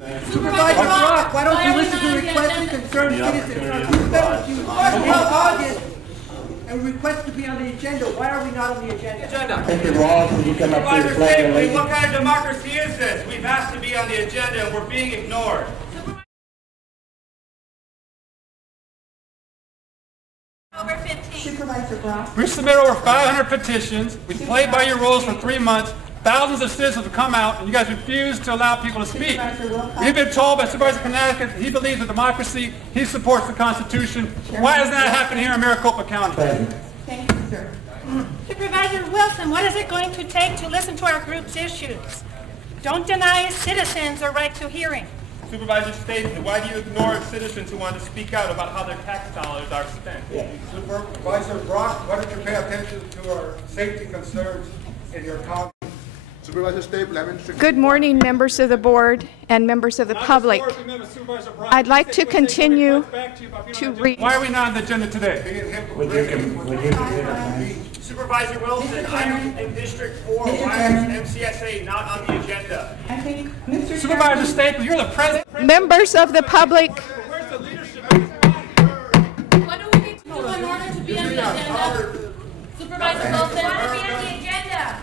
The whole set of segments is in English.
Supervisor Brock, why don't you listen to requests and concerns citizens? August and request to be on the agenda. Why are we not on the agenda? Thank you, Ross. Will you come up to the flag? What kind of democracy is this? We've asked to be on the agenda and we're being ignored. Over 15. Supervisor Brock. We submitted over 500 petitions. We played by your rules for 3 months. Thousands of citizens have come out, and you guys refuse to allow people to speak. We've been told by Supervisor Connecticut he believes in democracy, he supports the Constitution. Why doesn't that happen here in Maricopa County? Thank you, sir. Supervisor Wilson, what is it going to take to listen to our group's issues? Don't deny citizens a right to hearing. Supervisor Staten, why do you ignore citizens who want to speak out about how their tax dollars are spent? Supervisor Brock, why don't you pay attention to our safety concerns in your county? Supervisor Stapleton. Good morning, members of the board and members of the public. I'd like to continue to read. Why are we not on the agenda today? Supervisor Wilson, I'm in District 4. Why is MCSA not on the agenda? I think Mr. Supervisor Stapleton, you're the president. Members of the public. Where's the leadership? What do we need to do in order to be on the agenda? Supervisor Wilson, to be on the agenda.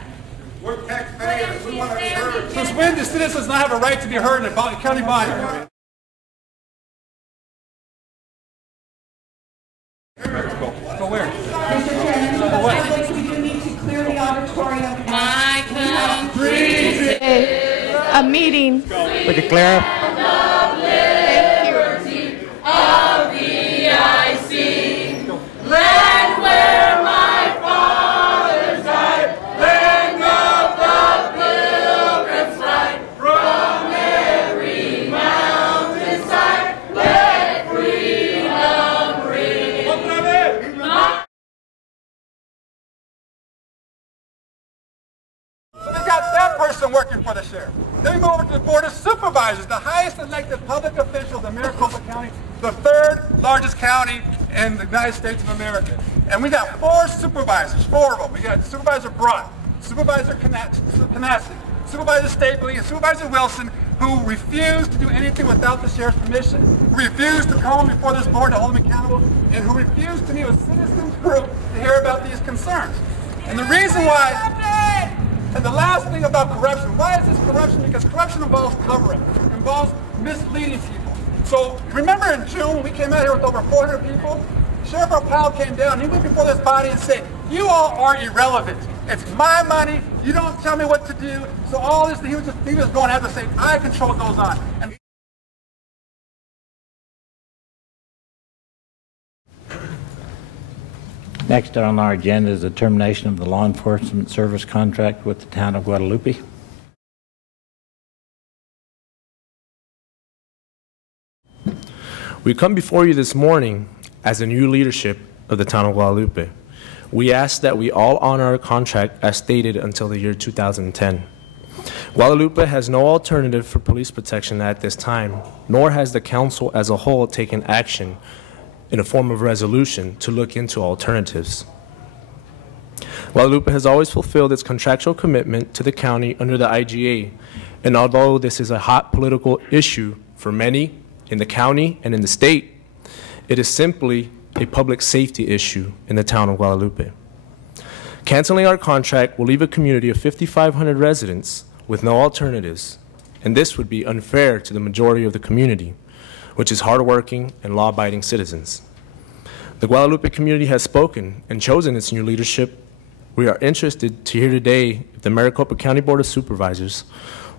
We're taxpayers. We want to be heard. Since when do citizens not have a right to be heard in a county body? Go where? Mr. Chairman, public, we do need to clear the auditorium. A meeting. We declare. Working for the sheriff. Then we move over to the Board of Supervisors, the highest elected public officials in Maricopa County, the third largest county in the United States of America. And we got 4 supervisors, 4 of them. We got Supervisor Brock, Supervisor Canassi, Supervisor Stapley, and Supervisor Wilson, who refuse to do anything without the sheriff's permission, who refuse to call them before this board to hold them accountable, and who refuse to meet a citizens group to hear about these concerns. And the reason why... And the last thing about corruption, why is this corruption? Because corruption involves cover-up, involves misleading people. So remember in June when we came out here with over 400 people, Sheriff Arpaio came down, he went before this body and said, you all are irrelevant. It's my money, you don't tell me what to do. So all this, he was going to have to say, I control goes on. And Next on our agenda is the termination of the law enforcement service contract with the town of Guadalupe. We come before you this morning as a new leadership of the town of Guadalupe. We ask that we all honor our contract as stated until the year 2010. Guadalupe has no alternative for police protection at this time, nor has the council as a whole taken action in a form of resolution to look into alternatives. Guadalupe has always fulfilled its contractual commitment to the county under the IGA, and although this is a hot political issue for many in the county and in the state, it is simply a public safety issue in the town of Guadalupe. Canceling our contract will leave a community of 5,500 residents with no alternatives, and this would be unfair to the majority of the community, which is hardworking and law-abiding citizens. The Guadalupe community has spoken and chosen its new leadership. We are interested to hear today if the Maricopa County Board of Supervisors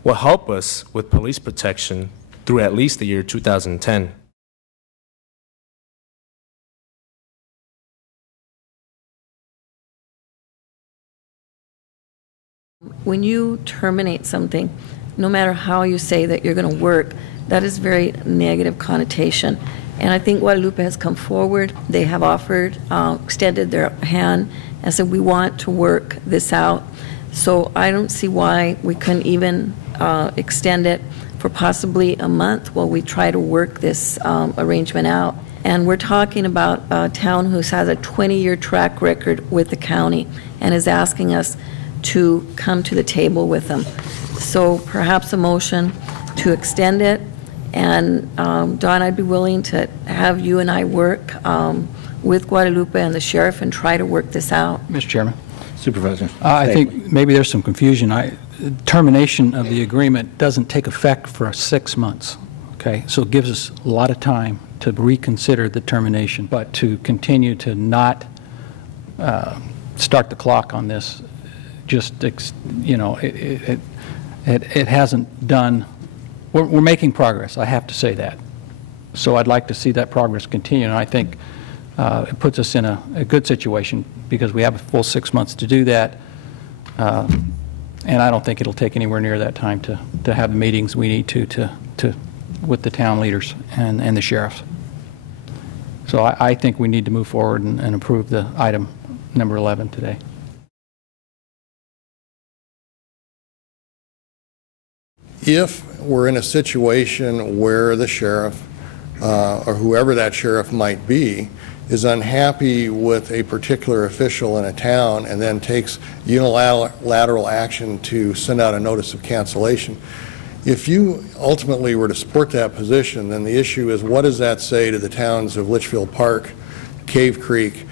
will help us with police protection through at least the year 2010. When you terminate something, no matter how you say that you're going to work, that is very negative connotation. And I think Guadalupe has come forward. They have offered, extended their hand and said, we want to work this out. So I don't see why we couldn't even extend it for possibly a month while we try to work this arrangement out. And we're talking about a town who has a 20-year track record with the county and is asking us to come to the table with them. So perhaps a motion to extend it. And Don, I'd be willing to have you and I work with Guadalupe and the sheriff and try to work this out. Mr. Chairman. Supervisor. I think maybe there's some confusion. Termination of the agreement doesn't take effect for 6 months. Okay, so it gives us a lot of time to reconsider the termination, but to continue to not start the clock on this, just, you know, it hasn't done. We're making progress, I have to say that. So I'd like to see that progress continue, and I think it puts us in a good situation because we have a full 6 months to do that, and I don't think it'll take anywhere near that time to have the meetings we need to with the town leaders and the sheriffs. So I think we need to move forward and approve the item number 11 today. If we're in a situation where the sheriff or whoever that sheriff might be is unhappy with a particular official in a town and then takes unilateral action to send out a notice of cancellation, if you ultimately were to support that position, then the issue is, what does that say to the towns of Litchfield Park, Cave Creek,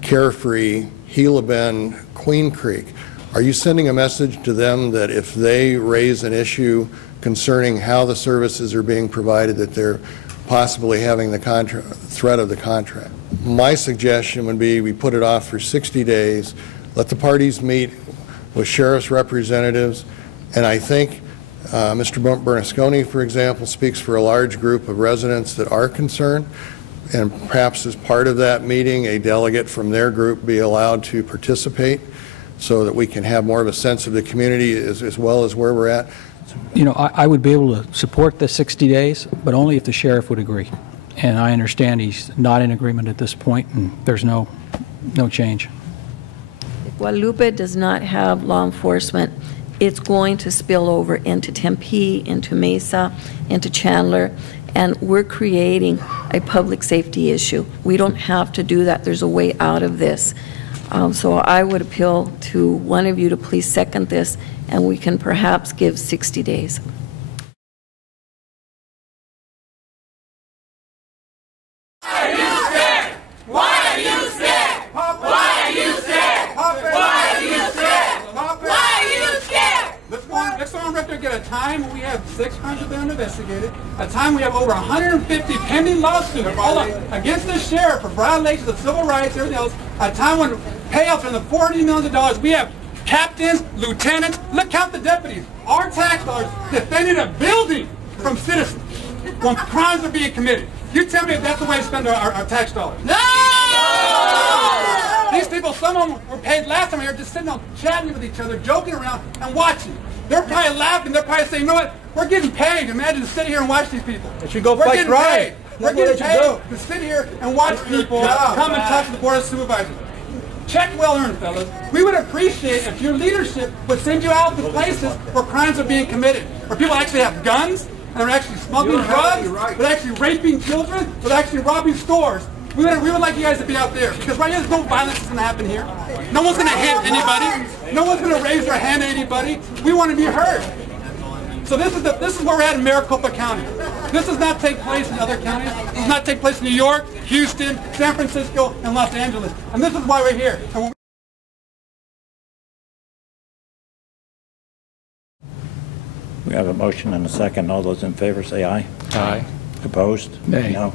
Carefree, Gila Bend, Queen Creek? Are you sending a message to them that if they raise an issue concerning how the services are being provided, that they're possibly having the threat of the contract? My suggestion would be we put it off for 60 days, let the parties meet with sheriff's representatives, and I think Mr. Bernasconi, for example, speaks for a large group of residents that are concerned, and perhaps as part of that meeting, a delegate from their group be allowed to participate so that we can have more of a sense of the community as well as where we're at. You know, I would be able to support the 60 days, but only if the sheriff would agree. And I understand he's not in agreement at this point, and there's no change. If Guadalupe does not have law enforcement, it's going to spill over into Tempe, into Mesa, into Chandler, and we're creating a public safety issue. We don't have to do that. There's a way out of this. So I would appeal to one of you to please second this, and we can perhaps give 60 days. At a time we have 600 that are investigated, a time we have over 150 pending lawsuits against the sheriff for violations of civil rights, everything else, a time when payouts are in the $40 million, we have captains, lieutenants, look, count the deputies, our tax dollars defending a building from citizens when crimes are being committed. You tell me if that's the way to spend our tax dollars. No! These people, some of them were paid last time here just sitting down chatting with each other, joking around and watching. They're probably laughing. They're probably saying, you know what? We're getting paid. Imagine to sit here and watch these people. They should go fight crime. We're getting paid to sit here and watch people come and talk to the Board of Supervisors. Check well earned, fellas. We would appreciate if your leadership would send you out to places where crimes are being committed, where people actually have guns, and are actually smuggling drugs, they're actually raping children, they're actually robbing stores. We would like you guys to be out there, because right now there's no violence that's going to happen here. No one's going to hit anybody. No one's going to raise their hand at anybody. We want to be heard. So this is where we're at in Maricopa County. This does not take place in other counties. This does not take place in New York, Houston, San Francisco, and Los Angeles. And this is why we're here. We have a motion and a second. All those in favor say aye. Aye. Opposed? Nay. No.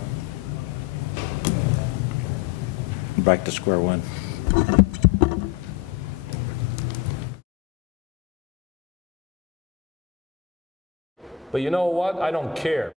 Back to square one. But you know what? I don't care.